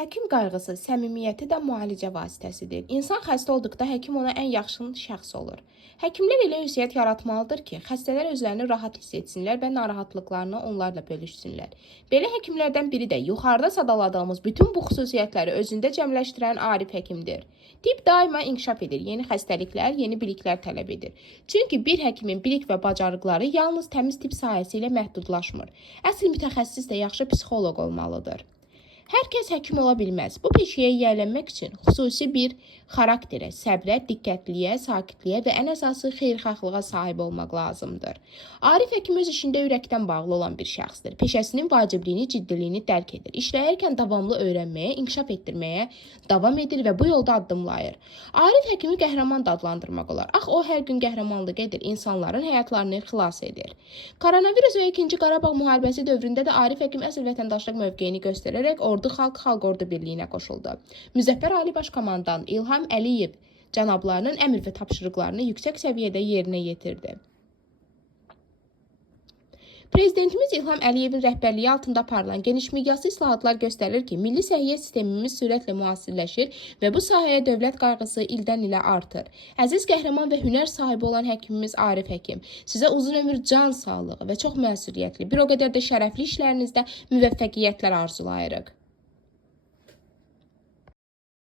Həkim qayğısı, səmimiyyəti də müalicə vasitəsidir. İnsan xəstə olduqda həkim ona ən yaxşı şəxs olur. Həkimlər elə ünsiyyət yaratmalıdır ki, xəstələr özlərini rahat hiss etsinlər və narahatlıqlarını onlarla bölüşsünlər. Belə həkimlərdən biri də yuxarıda sadaladığımız bütün bu xüsusiyyətləri özündə cəmləşdirən Arif həkimdir. Tibb daima inkişaf edir, yeni xəstəliklər, yeni biliklər tələb edir. Çünki bir həkimin bilik və bacarıqları yalnız təmiz tibb sahəsi ilə məhdudlaşmır. Əsl mütəxəssis də yaxşı psixoloq olmalıdır. Hər kəs həkim ola bilməz. Bu peşəyə yiyələnmək üçün xüsusi bir xarakterə, səbrə, diqqətliyə, sakitliyə və ən əsası xeyirxahlığa sahib olmaq lazımdır. Arif həkim öz işində ürəkdən bağlı olan bir şəxsdir. Peşəsinin vacibliyini, ciddiliyini dərk edir. İşləyərkən davamlı öyrənməyə, inkişaf etdirməyə davam edir və bu yolda addımlayır. Arif həkimi qəhrəman da adlandırmaq olar. O hər gün qəhrəmanlıq edir, insanların həyatlarını xilas edir. Koronavirus və 2-ci Qarabağ müharibəsi dövründə də Arif həkim əsl vətəndaşlıq mövqeyini göstərərək Ordu Xalq Ordu Birliyinə qoşuldu. Müzəffər Ali Baş Komandan İlham Əliyev cənablarının əmr və tapşırıqlarını yüksək səviyyədə yerinə yetirdi. Prezidentimiz İlham Əliyevin rəhbərliyi altında aparılan geniş miqyaslı islahatlar göstərir ki, milli səhiyyə sistemimiz sürətlə müasirləşir və bu sahəyə dövlət qayğısı ildən ilə artır. Əziz qəhrəman və hünər sahibi olan həkimimiz Arif həkim, sizə uzun ömür, can sağlığı və çox məsuliyyətli, bir o qədər də şərəfli işlərinizdə müvəffəqiyyətlər arzulayırıq.